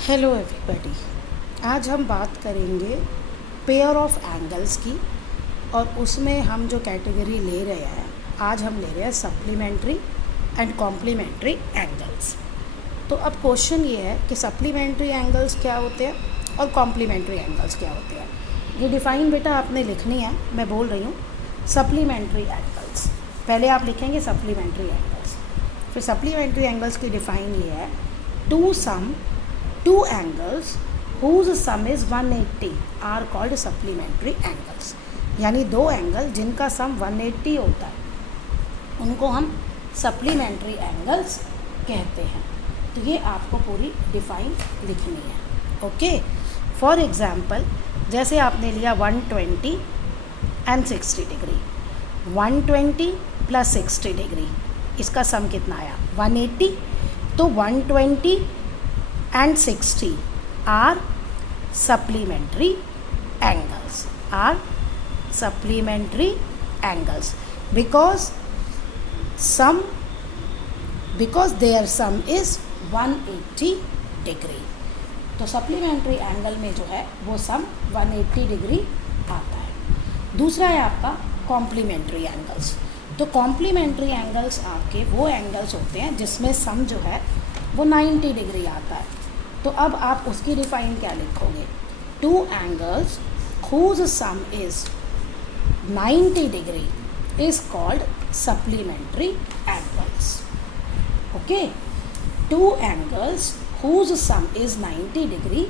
Hello everybody. आज हम बात करेंगे पेयर ऑफ एंगल्स की, और उसमें हम जो कैटेगरी ले रहे हैं, आज हम ले रहे हैं सप्लीमेंट्री एंड कॉम्प्लीमेंट्री एंगल्स। तो अब क्वेश्चन ये है कि सप्लीमेंट्री एंगल्स क्या होते हैं और कॉम्प्लीमेंट्री एंगल्स क्या होते हैं। ये डिफ़ाइन बेटा आपने लिखनी है, मैं बोल रही हूँ सप्लीमेंट्री एंगल्स। पहले आप लिखेंगे सप्लीमेंट्री एंगल्स, फिर सप्लीमेंट्री एंगल्स की डिफ़ाइन ये है two angles whose sum is 180 are called supplementary angles। यानी दो एंगल जिनका सम 180 होता है उनको हम सप्लीमेंट्री एंगल्स कहते हैं। तो ये आपको पूरी डिफ़ाइन लिखनी है। ओके, फॉर एग्ज़ाम्पल जैसे आपने लिया 120 एंड 60 डिग्री, 120 प्लस 60 डिग्री, इसका सम कितना आया 180। तो 120 and 60 are supplementary angles because their sum is 180 degree। तो सप्लीमेंट्री एंगल में जो है वो सम 180 डिग्री आता है। दूसरा है आपका कॉम्प्लीमेंट्री एंगल्स। तो कॉम्प्लीमेंट्री एंगल्स आपके वो एंगल्स होते हैं जिसमें सम जो है वो 90 डिग्री आता है। तो अब आप उसकी डिफ़ाइन क्या लिखोगे, two angles whose sum is 90 degree is called supplementary angles। okay, two angles whose sum is 90 degree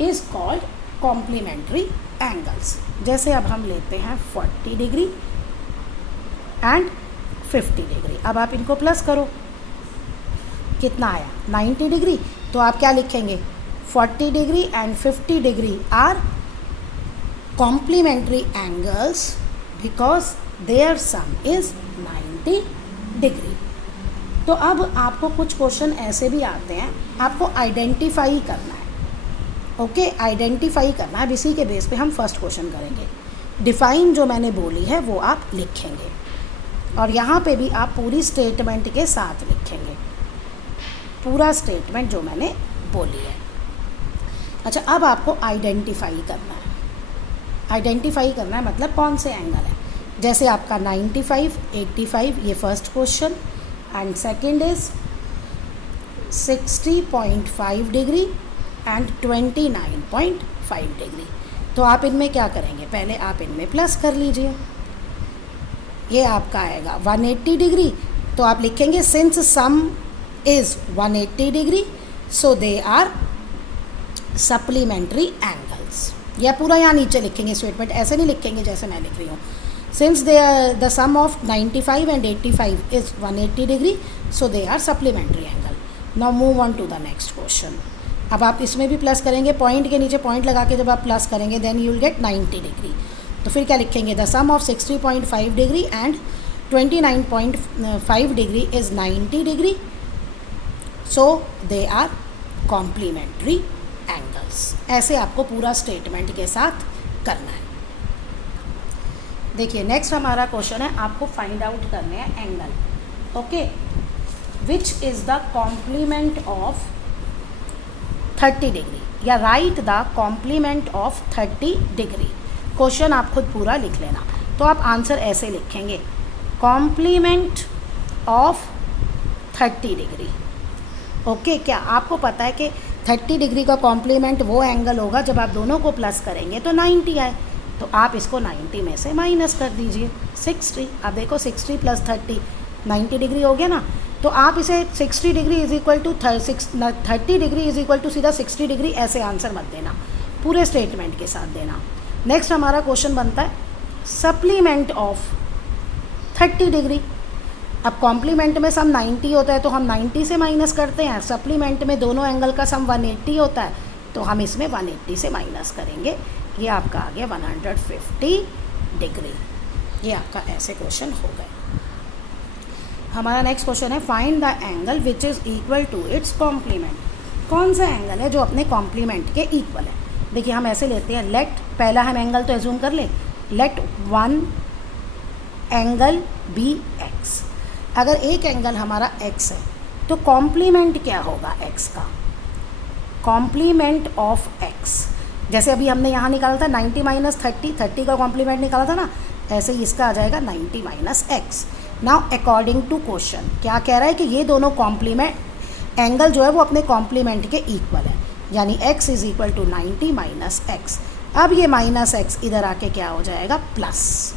is called complementary angles। जैसे अब हम लेते हैं 40 डिग्री एंड 50 डिग्री। अब आप इनको प्लस करो, कितना आया 90 डिग्री। तो आप क्या लिखेंगे 40 degree and 50 degree are complementary angles because their sum is 90 degree. तो अब आपको कुछ क्वेश्चन ऐसे भी आते हैं, आपको आइडेंटिफाई करना है। ओके, आइडेंटिफाई करना है। अब इसी के बेस पे हम फर्स्ट क्वेश्चन करेंगे। डिफ़ाइन जो मैंने बोली है वो आप लिखेंगे, और यहाँ पे भी आप पूरी स्टेटमेंट के साथ लिखेंगे, पूरा स्टेटमेंट जो मैंने बोली है। अच्छा, अब आपको आइडेंटिफाई करना है। आइडेंटिफाई करना है मतलब कौन से एंगल है। जैसे आपका 95, 85 ये first question, and second is 60.5 degree and 29.5 degree. तो आप इनमें क्या करेंगे, पहले आप इनमें प्लस कर लीजिए। ये आपका आएगा 180 डिग्री। तो आप लिखेंगे since some is 180 degree so they are supplementary angles। या पूरा यहाँ नीचे लिखेंगे स्टेटमेंट, ऐसे नहीं लिखेंगे जैसे मैं लिख रही हूँ। since they are the sum of 95 and 85 is 180 degree so they are supplementary angle। now move on to the next question। अब आप इसमें भी प्लस करेंगे, पॉइंट के नीचे पॉइंट लगा के जब आप प्लस करेंगे then you will get 90 degree. तो फिर क्या लिखेंगे, the sum of 60.5 degree and 29.5 degree is 90 degree so they are complementary angles. ऐसे आपको पूरा स्टेटमेंट के साथ करना है। देखिए नेक्स्ट हमारा क्वेश्चन है, आपको फाइंड आउट करने हैं angle. Okay, which is the complement of 30 degree, या right the complement of 30 degree. Question आप खुद पूरा लिख लेना। तो आप आंसर ऐसे लिखेंगे, कॉम्प्लीमेंट ऑफ 30 डिग्री। ओके, क्या आपको पता है कि 30 डिग्री का कॉम्प्लीमेंट वो एंगल होगा जब आप दोनों को प्लस करेंगे तो 90 आए। तो आप इसको 90 में से माइनस कर दीजिए 60। अब देखो 60 प्लस 30 90 डिग्री हो गया ना। तो आप इसे 60 degree is equal to 30 degree is equal to सीधा 60 डिग्री, ऐसे आंसर मत देना, पूरे स्टेटमेंट के साथ देना। नेक्स्ट हमारा क्वेश्चन बनता है सप्लीमेंट ऑफ 30 डिग्री। अब कॉम्प्लीमेंट में सम 90 होता है तो हम 90 से माइनस करते हैं, सप्लीमेंट में दोनों एंगल का सम 180 होता है तो हम इसमें 180 से माइनस करेंगे। ये आपका आ गया 150 डिग्री। ये आपका ऐसे क्वेश्चन हो गए। हमारा नेक्स्ट क्वेश्चन है find the angle which is equal to its complement. कौन सा एंगल है जो अपने कॉम्प्लीमेंट के इक्वल है। देखिए हम ऐसे लेते हैं, लेट पहला हम एंगल तो एज्यूम कर ले, let one angle be X. अगर एक एंगल हमारा x है तो कॉम्प्लीमेंट क्या होगा x का, कॉम्प्लीमेंट ऑफ एक्स, जैसे अभी हमने यहाँ निकाला था 90 माइनस 30, 30 का कॉम्प्लीमेंट निकाला था ना, ऐसे ही इसका आ जाएगा 90 minus X. Now according to question क्या कह रहा है कि ये दोनों कॉम्प्लीमेंट एंगल जो है वो अपने कॉम्प्लीमेंट के इक्वल है, यानी x is equal to 90 minus X. अब ये माइनस एक्स इधर आके क्या हो जाएगा प्लस।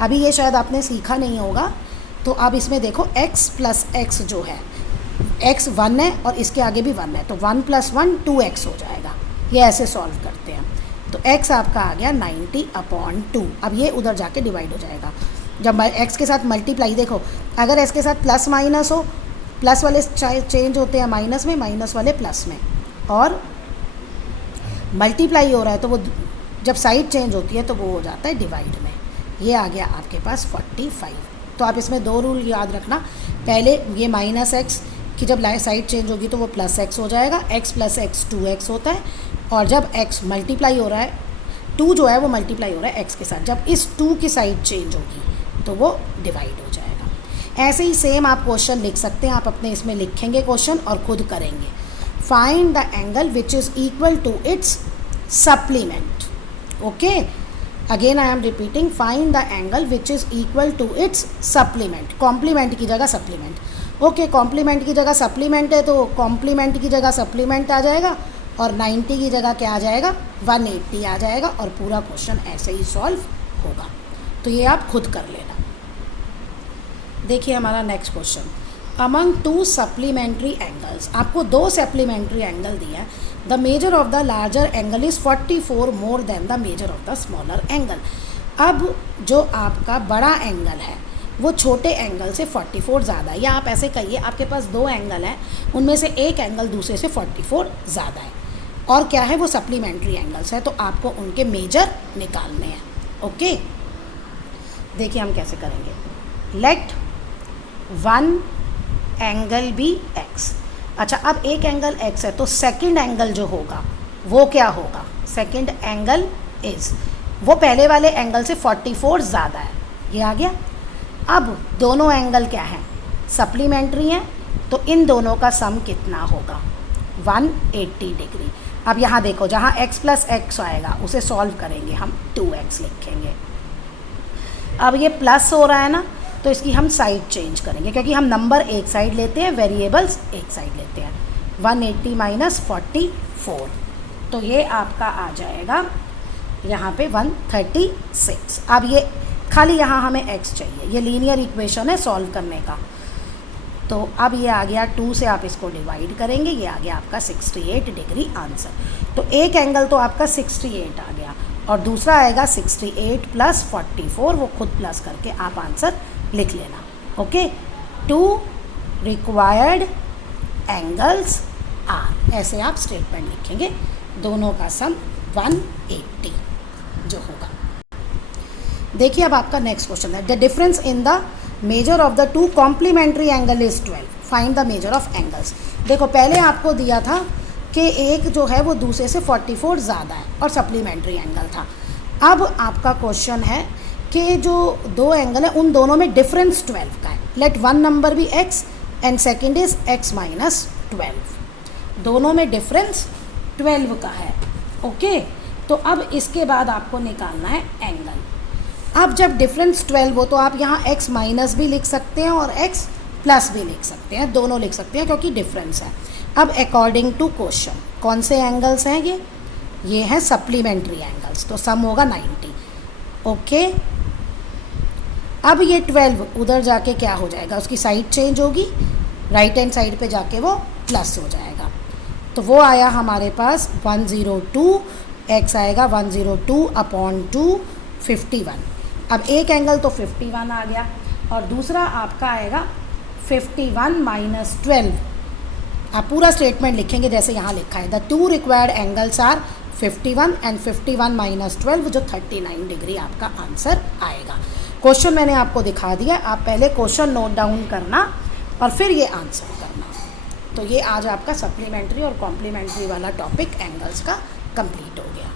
अभी ये शायद आपने सीखा नहीं होगा, तो अब इसमें देखो x प्लस एक्स जो है, x 1 है और इसके आगे भी 1 है, तो 1 प्लस 1 2x हो जाएगा। ये ऐसे सॉल्व करते हैं, तो x आपका आ गया 90/2। अब ये उधर जाके डिवाइड हो जाएगा जब x के साथ मल्टीप्लाई। देखो अगर x के साथ प्लस माइनस हो, प्लस वाले चेंज होते हैं माइनस में, माइनस वाले प्लस में, और मल्टीप्लाई हो रहा है तो वो जब साइड चेंज होती है तो वो हो जाता है डिवाइड में। ये आ गया आपके पास 45। तो आप इसमें 2 रूल याद रखना, पहले ये माइनस एक्स की जब साइड चेंज होगी तो वो प्लस एक्स हो जाएगा, x प्लस एक्स 2x होता है, और जब x मल्टीप्लाई हो रहा है, 2 जो है वो मल्टीप्लाई हो रहा है x के साथ, जब इस 2 की साइड चेंज होगी तो वो डिवाइड हो जाएगा। ऐसे ही सेम आप क्वेश्चन लिख सकते हैं, आप अपने इसमें लिखेंगे क्वेश्चन और खुद करेंगे। Find the angle which is equal to its supplement. Okay, again I am repeating, find the angle which is equal to its supplement. Complement की जगह सप्लीमेंट। ओके, कॉम्प्लीमेंट की जगह सप्लीमेंट है तो कॉम्प्लीमेंट की जगह सप्लीमेंट आ जाएगा, और 90 की जगह क्या आ जाएगा 180 आ जाएगा, और पूरा क्वेश्चन ऐसे ही सॉल्व होगा। तो ये आप खुद कर लेना। देखिए हमारा next question, among 2 supplementary angles, आपको 2 सप्लीमेंट्री एंगल दिया है। The measure of the larger angle is 44 more than the measure of the smaller angle. अब जो आपका बड़ा एंगल है वो छोटे एंगल से 44 ज़्यादा है, या आप ऐसे कहिए आपके पास 2 एंगल हैं, उनमें से एक एंगल दूसरे से 44 ज़्यादा है, और क्या है वो सप्लीमेंट्री एंगल्स है, तो आपको उनके मेजर निकालने हैं। ओके, देखिए हम कैसे करेंगे। Let 1 angle be x। अच्छा, अब एक एंगल x है तो सेकंड एंगल जो होगा वो क्या होगा, सेकंड एंगल इज़, वो पहले वाले एंगल से 44 ज़्यादा है, ये आ गया। अब दोनों एंगल क्या हैं, सप्लीमेंट्री हैं, तो इन दोनों का सम कितना होगा 180 डिग्री। अब यहाँ देखो, जहाँ x प्लस एक्स आएगा उसे सॉल्व करेंगे हम, 2x लिखेंगे। अब ये प्लस हो रहा है ना, तो इसकी हम साइड चेंज करेंगे, क्योंकि हम नंबर एक साइड लेते हैं, वेरिएबल्स एक साइड लेते हैं। 180 माइनस 44, तो ये आपका आ जाएगा यहाँ पे 136। अब ये खाली यहाँ हमें x चाहिए, ये लीनियर इक्वेशन है सॉल्व करने का। तो अब ये आ गया 2 से आप इसको डिवाइड करेंगे, ये आ गया आपका 68 डिग्री आंसर। तो एक एंगल तो आपका 68 आ गया, और दूसरा आएगा 68 प्लस 44, वो खुद प्लस करके आप आंसर लिख लेना। ओके, 2 रिक्वायर्ड एंगल्स आर, ऐसे आप स्टेटमेंट लिखेंगे, दोनों का सम 180 जो होगा। देखिए अब आपका नेक्स्ट क्वेश्चन है, the difference in the measure of the 2 complementary angle is 12, find the measure of angles. देखो पहले आपको दिया था कि एक जो है वो दूसरे से 44 ज़्यादा है और सप्लीमेंट्री एंगल था। अब आपका क्वेश्चन है कि जो 2 एंगल है उन दोनों में डिफरेंस 12 का है। लेट 1 नंबर भी x and second is x minus 12, दोनों में डिफरेंस 12 का है। ओके, तो अब इसके बाद आपको निकालना है एंगल। अब जब डिफरेंस 12 हो तो आप यहाँ x माइनस भी लिख सकते हैं और x प्लस भी लिख सकते हैं, दोनों लिख सकते हैं क्योंकि डिफरेंस है। अब अकॉर्डिंग टू क्वेश्चन कौन से एंगल्स हैं ये हैं सप्लीमेंट्री एंगल्स, तो सम होगा 90। ओके, अब ये 12 उधर जाके क्या हो जाएगा, उसकी साइड चेंज होगी, राइट हैंड साइड पे जाके वो प्लस हो जाएगा। तो वो आया हमारे पास 102, x आएगा 102/2 51। अब एक एंगल तो 51 आ गया और दूसरा आपका आएगा 51 माइनस 12। आप पूरा स्टेटमेंट लिखेंगे जैसे यहाँ लिखा है, the 2 required angles are 51 and 51 minus 12, जो 39 डिग्री आपका आंसर आएगा। क्वेश्चन मैंने आपको दिखा दिया, आप पहले क्वेश्चन नोट डाउन करना और फिर ये आंसर करना। तो ये आज आपका सप्लीमेंट्री और कॉम्प्लीमेंट्री वाला टॉपिक एंगल्स का कंप्लीट हो गया।